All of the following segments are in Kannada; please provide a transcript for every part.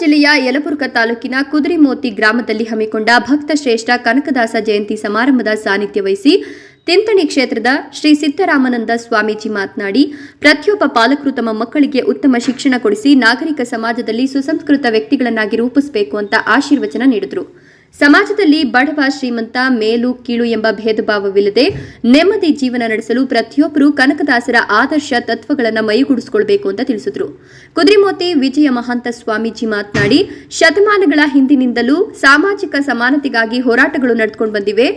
ಜಿಲ್ಲೆಯ ಯಲಬುರ್ಗ ತಾಲೂಕಿನ ಕುದುರೆಮೋತಿ ಗ್ರಾಮದಲ್ಲಿ ಹಮ್ಮಿಕೊಂಡ ಭಕ್ತ ಶ್ರೇಷ್ಠ ಕನಕದಾಸ ಜಯಂತಿ ಸಮಾರಂಭದ ಸಾನ್ನಿಧ್ಯ ವಹಿಸಿ ತಿಂತಣಿ ಕ್ಷೇತ್ರದ ಶ್ರೀ ಸಿದ್ದರಾಮನಂದ ಸ್ವಾಮೀಜಿ ಮಾತನಾಡಿ, ಪ್ರತಿಯೊಬ್ಬ ಪಾಲಕರು ತಮ್ಮ ಮಕ್ಕಳಿಗೆ ಉತ್ತಮ ಶಿಕ್ಷಣ ಕೊಡಿಸಿ ನಾಗರಿಕ ಸಮಾಜದಲ್ಲಿ ಸುಸಂಸ್ಕೃತ ವ್ಯಕ್ತಿಗಳನ್ನಾಗಿ ರೂಪಿಸಬೇಕು ಅಂತ ಆಶೀರ್ವಚನ ನೀಡಿದರು. ಸಮಾಜದಲ್ಲಿ ಬಡವ ಶ್ರೀಮಂತ, ಮೇಲು, ಕೀಳು ಎಂಬ ಭೇದ ಭಾವವಿಲ್ಲದೆ ನೆಮ್ಮದಿ ಜೀವನ ನಡೆಸಲು ಪ್ರತಿಯೊಬ್ಬರು ಕನಕದಾಸರ ಆದರ್ಶ ತತ್ವಗಳನ್ನು ಮೈಗೂಡಿಸಿಕೊಳ್ಬೇಕು ಅಂತ ತಿಳಿಸಿದರು. ಕುದ್ರಿಮೋತಿ ವಿಜಯ ಮಹಾಂತ ಸ್ವಾಮೀಜಿ ಮಾತನಾಡಿ, ಶತಮಾನಗಳ ಹಿಂದಿನಿಂದಲೂ ಸಾಮಾಜಿಕ ಸಮಾನತೆಗಾಗಿ ಹೋರಾಟಗಳು ನಡೆದುಕೊಂಡು ಬಂದಿವೆ.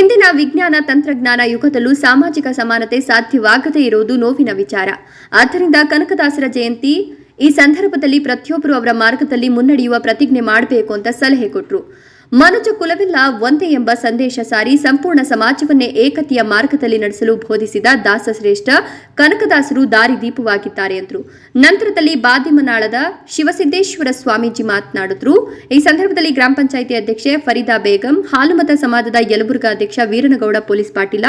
ಇಂದಿನ ವಿಜ್ಞಾನ, ತಂತ್ರಜ್ಞಾನ ಯುಗದಲ್ಲೂ ಸಾಮಾಜಿಕ ಸಮಾನತೆ ಸಾಧ್ಯವಾಗದೇ ಇರುವುದು ನೋವಿನ ವಿಚಾರ. ಆದ್ದರಿಂದ ಕನಕದಾಸರ ಜಯಂತಿ ಈ ಸಂದರ್ಭದಲ್ಲಿ ಪ್ರತಿಯೊಬ್ಬರು ಅವರ ಮಾರ್ಗದಲ್ಲಿ ಮುನ್ನಡೆಯುವ ಪ್ರತಿಜ್ಞೆ ಮಾಡಬೇಕು ಅಂತ ಸಲಹೆ ಕೊಟ್ಟರು ಮನುಜ ಕುಲವಿಲ್ಲ ಒಂದೇ ಎಂಬ ಸಂದೇಶ ಸಾರಿ ಸಂಪೂರ್ಣ ಸಮಾಜವನ್ನೇ ಏಕತೆಯ ಮಾರ್ಗದಲ್ಲಿ ನಡೆಸಲು ಬೋಧಿಸಿದ ದಾಸಶ್ರೇಷ್ಠ ಕನಕದಾಸರು ದಾರಿದೀಪವಾಗಿದ್ದಾರೆ ಎಂದರು ನಂತರದಲ್ಲಿ ಬಾದಿಮನಾಳದ ಶಿವಸಿದ್ದೇಶ್ವರ ಸ್ವಾಮೀಜಿ ಮಾತನಾಡಿದ್ರು. ಈ ಸಂದರ್ಭದಲ್ಲಿ ಗ್ರಾಮ ಪಂಚಾಯಿತಿ ಅಧ್ಯಕ್ಷೆ ಫರೀದಾ ಬೇಗಂ, ಹಾಲುಮತ ಸಮಾಜದ ಯಲಬುರ್ಗಾ ಅಧ್ಯಕ್ಷ ವೀರನಗೌಡ, ಪೊಲೀಸ್ ಪಾಟೀಲ,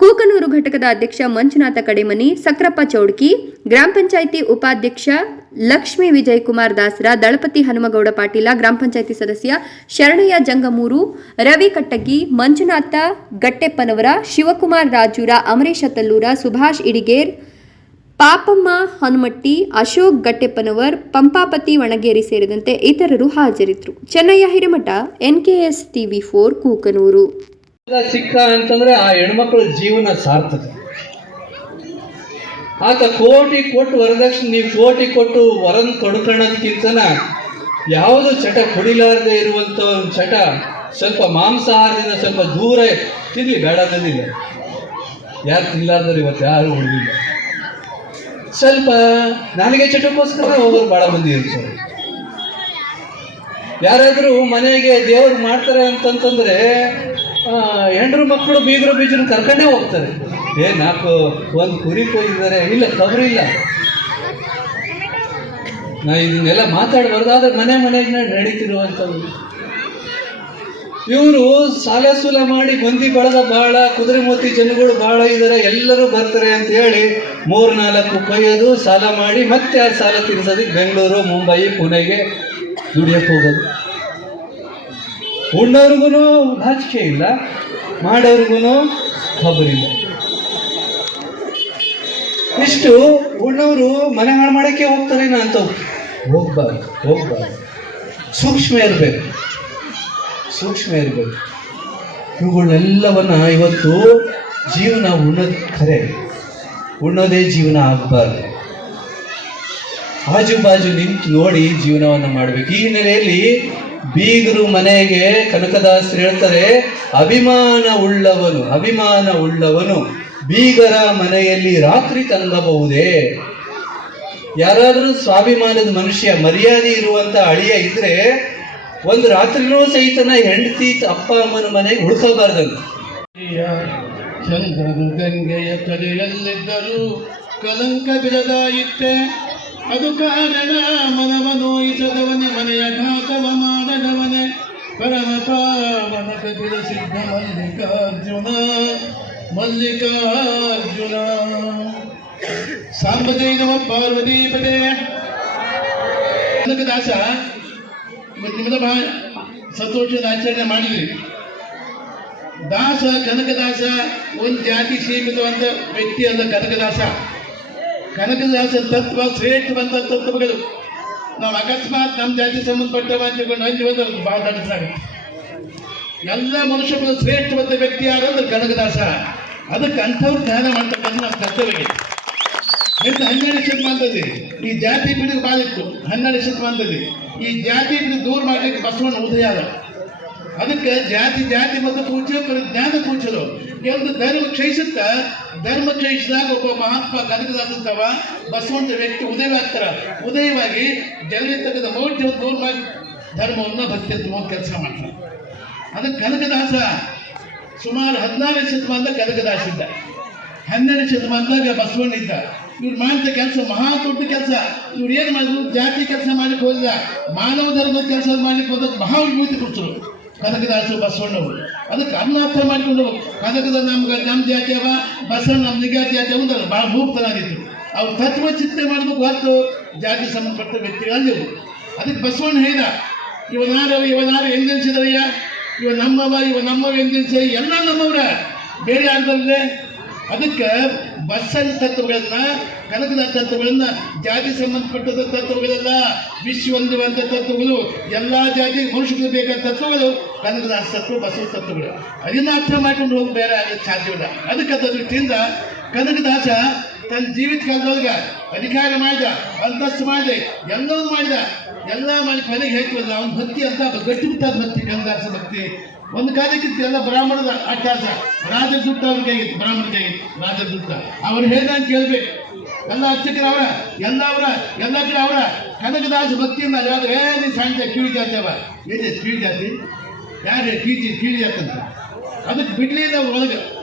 ಕೂಕನೂರು ಘಟಕದ ಅಧ್ಯಕ್ಷ ಮಂಜುನಾಥ ಕಡೆಮನಿ, ಸಕ್ರಪ್ಪ ಚೌಡ್ಕಿ, ಗ್ರಾಮ ಪಂಚಾಯಿತಿ ಉಪಾಧ್ಯಕ್ಷ ಲಕ್ಷ್ಮೀ ವಿಜಯಕುಮಾರ್ ದಾಸರ, ದಳಪತಿ ಹನುಮಗೌಡ ಪಾಟೀಲ, ಗ್ರಾಮ ಪಂಚಾಯಿತಿ ಸದಸ್ಯ ಶರಣಯ್ಯ ಜಂಗಮೂರು, ರವಿ ಕಟ್ಟಗಿ, ಮಂಜುನಾಥ ಗಟ್ಟೆಪ್ಪನವರ, ಶಿವಕುಮಾರ್ ರಾಜೂರ, ಅಮರೇಶ ತಲ್ಲೂರ, ಸುಭಾಷ್ ಇಡಿಗೇರ್, ಪಾಪಮ್ಮ ಹನುಮಟ್ಟಿ, ಅಶೋಕ್ ಗಟ್ಟೆಪ್ಪನವರ್, ಪಂಪಾಪತಿ ವಣಗೇರಿ ಸೇರಿದಂತೆ ಇತರರು ಹಾಜರಿದ್ದರು. Channayya, Hiremath, NKS TV four, Kukanur. ಸಿಕ್ಕ ಅಂತಂದ್ರೆ ಆ ಹೆಣ್ಮಕ್ಳ ಜೀವನ ಸಾರ್ಥಕ. ಆತ ಕೋಟಿ ಕೊಟ್ಟು ವರದಕ್ಷಿಣೆ, ನೀವು ಕೋಟಿ ಕೊಟ್ಟು ವರನ್ ತೊಡ್ಕೊಳ್ಳೋದಕ್ಕಿಂತನ ಯಾವುದು ಚಟ ಕುಡಿಲಾರದೆ ಇರುವಂಥ ಒಂದು ಚಟ? ಸ್ವಲ್ಪ ಮಾಂಸಾಹಾರದಿಂದ ಸ್ವಲ್ಪ ದೂರ ತಿನ್ಲಿ, ಬೇಡ ತಂದಿಲ್ಲ ಯಾರು ತಿನ್ಲಾರ್ದ್ರೆ ಇವತ್ತು ಯಾರು ಉಳಿದಿಲ್ಲ. ಸ್ವಲ್ಪ ನನಗೆ ಚಟಕ್ಕೋಸ್ಕರ ಹೋಗೋರು ಭಾಳ ಮಂದಿ ಇರ್ತಾರೆ. ಯಾರಾದರೂ ಮನೆಗೆ ದೇವ್ರು ಮಾಡ್ತಾರೆ ಅಂತಂತಂದ್ರೆ ಹೆಂಡ್ರು ಮಕ್ಕಳು ಬೀಗರು ಬೀಜರು ಕರ್ಕೊಂಡೇ ಹೋಗ್ತಾರೆ. ಏ, ನಾಲ್ಕು, ಒಂದು ಕುರಿ ಕೊಯ್ದಿದ್ದಾರೆ. ಇಲ್ಲ ಇಲ್ಲ. ನಾ ಇದನ್ನೆಲ್ಲ ಮಾತಾಡಬಾರ್ದು ಆದರೆ ಮನೆ ಮನೆಗೆ ನಡೀತಿರುವಂಥದ್ದು. ಇವರು ಸಾಲ ಸೂಲ ಮಾಡಿ ಬಂದಿ ಬಳಗ ಭಾಳ ಕುದುರೆಮೂತಿ ಜನಗಳು ಭಾಳ ಇದ್ದಾರೆ ಎಲ್ಲರೂ ಬರ್ತಾರೆ ಅಂತ ಹೇಳಿ ಮೂರು ನಾಲ್ಕು ಕೊಯ್ಯೋದು, ಸಾಲ ಮಾಡಿ ಮತ್ತೆ ಆ ಸಾಲ ತೀರಿಸೋದಕ್ಕೆ ಬೆಂಗಳೂರು, ಮುಂಬೈ, ಪುಣೆಗೆ ದುಡಿಯಕ್ಕೆ ಹೋಗೋದು. ಉಣ್ಣವ್ರಿಗೂ ನಾಚಿಕೆ ಇಲ್ಲ ಮಾಡೋರ್ಗು ಖಬರಿಲ್ಲ ಇಷ್ಟು ಉಳ್ಳವರು ಮನೆ ಹಾಳು ಮಾಡೋಕ್ಕೆ ಹೋಗ್ತಾರೆ ಅಂತ ಹೋಗ್ಬಾರ್ದು ಹೋಗ್ಬಾರ್ದು. ಸೂಕ್ಷ್ಮ ಇರಬೇಕು. ಸೂಕ್ಷ್ಮ ಇರಬೇಕು. ಇವುಗಳನ್ನೆಲ್ಲವನ್ನ ಇವತ್ತು ಜೀವನ ಉಣ್ಣೋದು ಖರೆ ಉಣ್ಣೋದೇ ಜೀವನ ಆಗಬಾರ್ದು. ಆಜು ಬಾಜು ನಿಂತು ನೋಡಿ ಜೀವನವನ್ನು ಮಾಡಬೇಕು. ಈ ಹಿನ್ನೆಲೆಯಲ್ಲಿ ಬೀಗರು ಮನೆಗೆ ಕನಕದಾಸರು ಹೇಳ್ತಾರೆ ಅಭಿಮಾನ ಉಳ್ಳವನು ಅಭಿಮಾನ ಉಳ್ಳವನು. ಬೀಗರ ಮನೆಯಲ್ಲಿ ರಾತ್ರಿ ತಂಗಬಹುದೇ? ಯಾರಾದರೂ ಸ್ವಾಭಿಮಾನದ ಮನುಷ್ಯ ಮರ್ಯಾದೆ ಇರುವಂತ ಅಳಿಯ ಇದ್ರೆ ಒಂದು ರಾತ್ರಿನೂ ಸಹಿತನ ಹೆಂಡತಿ ಅಪ್ಪ ಅಮ್ಮನ ಮನೆಗೆ ಉಳ್ಕೋಬಾರ್ದಂತ ಚಂದ್ರನು ಗಂಗೆಯ ಕಡೆಯಲ್ಲಿದ್ದರೂ ಕಲಂಕ ಬಿಡದಾಯಿತ್ತೆ. ಅದು ಕಾರಣ ಮನವ ನೋಯಿಸದವನೇ, ಮನೆಯ ಘಾತವ ಮಾಡದವನೇ. ಪರಮ ಪಾವನ ಸಿದ್ಧ ಮಲ್ಲಿಕಾರ್ಜುನ ಮಲ್ಲಿಕಾರ್ಜುನ. ಸಾಂಬದೇನವ ಪಾರ್ವತೀಪದೇ ದಾಸ ಇವತ್ತು ನಿಮ್ಮದ ಬಹಳ ಸಂತೋಷದ ಆಚರಣೆ ಮಾಡಿದ್ರಿ. ದಾಸ, ಕನಕದಾಸ, ಒಂದು ಜಾತಿ ಸೀಮಿತವಾದ ವ್ಯಕ್ತಿ ಅಲ್ಲ ಕನಕದಾಸ. ಕನಕದಾಸ ತತ್ವ ಶ್ರೇಷ್ಠವಂತ ತತ್ವಗಳು. ನಾವು ಅಕಸ್ಮಾತ್ ನಮ್ಮ ಜಾತಿ ಸಂಬಂಧಪಟ್ಟವ ಅಂತ ಹಂಚಿ ಬಂದ್ರೆ ಬಹಳ ದಡ್ಡದಾಗುತ್ತೆ ಎಲ್ಲ ಮನುಷ್ಯ ಶ್ರೇಷ್ಠವಂತ ವ್ಯಕ್ತಿ ಯಾರಂದ್ರೆ ಕನಕದಾಸ. ಅದಕ್ಕೆ ಅಂಥವ್ರು ಧ್ಯಾನ ಮಾಡ್ತಕ್ಕಂಥ ನಮ್ಮ ಕರ್ತವ್ಯ ಎಂತ ಹನ್ನೆರಡು ಶತಮಾನದಲ್ಲಿ ಈ ಜಾತಿ ಬಿಡುಗಡೆ ಬಾಳಿತ್ತು ಹನ್ನೆರಡು ಶತಮಾನದಲ್ಲಿ ಈ ಜಾತಿ ಬಿಡುಗಡೆ ದೂರ ಮಾಡಲಿಕ್ಕೆ ಬಸವಣ್ಣ ಉದಯ ಅದ ಅದಕ್ಕೆ ಜಾತಿ ಜಾತಿ ಮತ್ತು ಪೂಜೆ ಜ್ಞಾನ ಪೂಜರು ಕೆಲವು ಧರ್ಮ ಕ್ಷಯಿಸುತ್ತ, ಧರ್ಮ ಕ್ಷಯಿಸಿದಾಗ ಒಬ್ಬ ಮಹಾತ್ಮ ಕನಕದಾಸಂತವ ಬಸವಂತ ವ್ಯಕ್ತಿ ಉದಯವಾಗ್ತಾರ ಉದಯವಾಗಿ ಜನರಿರ್ತಕ್ಕಂಥ ಮೌಢ್ಯವನ್ನು ದೂರ ಮಾಡಿ ಧರ್ಮವನ್ನು ಭಕ್ತಿ ಕೆಲಸ ಮಾಡ್ತಾರೆ ಅದಕ್ಕೆ ಕನಕದಾಸ. ಸುಮಾರು ಹದಿನಾರನೇ ಶತಮಾನದ ಕನಕದಾಸ ಇದ್ದ. ಹನ್ನೆರಡು ಶತಮಾನದಾಗ ಬಸವಣ್ಣ ಇದ್ದ. ಇವ್ರು ಮಾಡಿದ ಕೆಲಸ ಮಹಾ ದೊಡ್ಡ ಕೆಲಸ. ಇವ್ರು ಏನು ಮಾಡಿದ್ರು? ಜಾತಿ ಕೆಲಸ ಮಾಡ್ಲಿಕ್ಕೆ ಹೋದ ಮಾನವ ಧರ್ಮದ ಕೆಲಸ ಮಾಡ್ಲಿಕ್ಕೆ ಹೋದ ಮಹಾ ವಿಭೂತಿ ಕೊಡ್ತರು ಬಸವಣ್ಣ ಬಸವಣ್ಣವರು. ಅದಕ್ಕೆ ಅನ್ನಾರ್ಥ ಮಾಡಿಕೊಂಡು ಕನಕದ ನಮ್ಗೆ ನಮ್ಮ ಜಾತಿ ಅವ, ಬಸವಣ್ಣ ನಮ್ಮ ನಿಗಾತಿ ಜಾತಿ ಅಂದ್ರೆ ಭಾಳ ಮೂರ್ತನಾಗಿತ್ತು ಅವ್ರು ತತ್ವ ಚಿಂತೆ ಮಾಡಬೇಕು ಹೊತ್ತು ಜಾತಿ ಸಂಬಂಧಪಟ್ಟ ವ್ಯಕ್ತಿಗಳಲ್ಲಿ ಅದಕ್ಕೆ ಬಸವಣ್ಣ ಹೇಳಿದ, ಇವನಾರು ಇವನಾರು ಇವನಾರ ಎಂದೆನ್ಸಿದರಯ್ಯ ಇವ ನಮ್ಮವ ಇವ ನಮ್ಮವ ಸರಿ ಎಲ್ಲ ನಮ್ಮವ್ರ. ಬೇರೆ ಯಾರ್ದಲ್ಲೇ ಅದಕ್ಕೆ ಬಸ್ಸನ್ ತತ್ವಗಳನ್ನ, ಕನಕದ ತತ್ವಗಳನ್ನ, ಜಾತಿ ಸಂಬಂಧಪಟ್ಟದ ತತ್ವಗಳೆಲ್ಲ ವಿಶ್ವವಂದುವಂತ ತತ್ವಗಳು, ಎಲ್ಲ ಜಾತಿ ಮನುಷ್ಯರಿಗೆ ಬೇಕಾದ ತತ್ವಗಳು, ಕನಕದಾಸ ತತ್ವ, ಬಸವ ತತ್ವಗಳು. ಅದನ್ನ ಅರ್ಥ ಮಾಡ್ಕೊಂಡು ಹೋಗಿ, ಬೇರೆ ಆಗಕ್ಕೆ ಸಾಧ್ಯವಿಲ್ಲ. ಅದಕ್ಕೆ ಅದ್ರ ದೃಷ್ಟಿಯಿಂದ ಕನಕದಾಸ ತನ್ನ ಜೀವಿತ ಕಾಲದೊಳಗ ಅಧಿಕಾರ ಮಾಡಿದ, ಅಂತಸ್ತು ಮಾಡಿದೆ, ಎಲ್ಲವನ್ನು ಮಾಡಿದ, ಎಲ್ಲ ಮಾಡಿ ಕೊನೆಗೆ ಹೇಳ್ತಿಲ್ಲ ಅವನ ಭಕ್ತಿ ಅಂತ ಗಟ್ಟಿಬಿಟ್ಟಾದ ಭಕ್ತಿ ಕಂದಾಸ ಭಕ್ತಿ. ಒಂದು ಕಾಲಕ್ಕಿತ್ತು ಎಲ್ಲ ಬ್ರಾಹ್ಮಣದ ಅಟ್ಟಾಸ ರಾಜ ದುಡ್ಡು ಅವ್ರ ಕೈಗಿತ್ತು ಬ್ರಾಹ್ಮಣ ಕೈಗಿತ್ತು ರಾಜ ದುಡ್ಡ. ಅವ್ರು ಹೇಳ್ದಂಗೆ ಕೇಳ್ಬೇಕು ಎಲ್ಲ ಅರ್ಚಕರು ಅವರ, ಎಲ್ಲ ಅವರ, ಎಲ್ಲ ಕಡೆ ಅವರ. ಕನಕದಾಸ ಭಕ್ತಿಯಿಂದ ಯಾವ್ದು? ಏ, ನೀನು ಸಾಯ್ತ ಕಿವಿ ಜಾತಿ ಅವ. ಏನಿದೆ ಕಿವಿ ಜಾತಿ? ಯಾರೇ ಕೀಚಿ ಕಿವಿ ಜಾತಿ ಅಂತ? ಅದಕ್ಕೆ ಬಿಡ್ಲಿಲ್ಲ ಒಳಗೆ.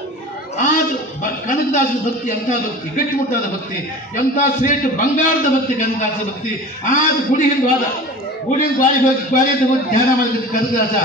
ಆದ್ರೂ ಕನಕದಾಸರ ಭಕ್ತಿ ಎಂಥ ಭಕ್ತಿ ಗಟ್ಟಿಮುಟ್ಟಾದ ಭಕ್ತಿ, ಎಂಥ ಶ್ರೇಷ್ಠ ಬಂಗಾರದ ಭಕ್ತಿ ಕನಕದಾಸ ಭಕ್ತಿ. ಆದ ಗುಡಿ ಹಿಂದೆ ಹೋದ ಗುಡಿ ಹೋಗಿ ಬಾಳಿಯಿಂದ ಹೋಗಿ ಧ್ಯಾನ ಮಾಡಿದ ಕನಕದಾಸ.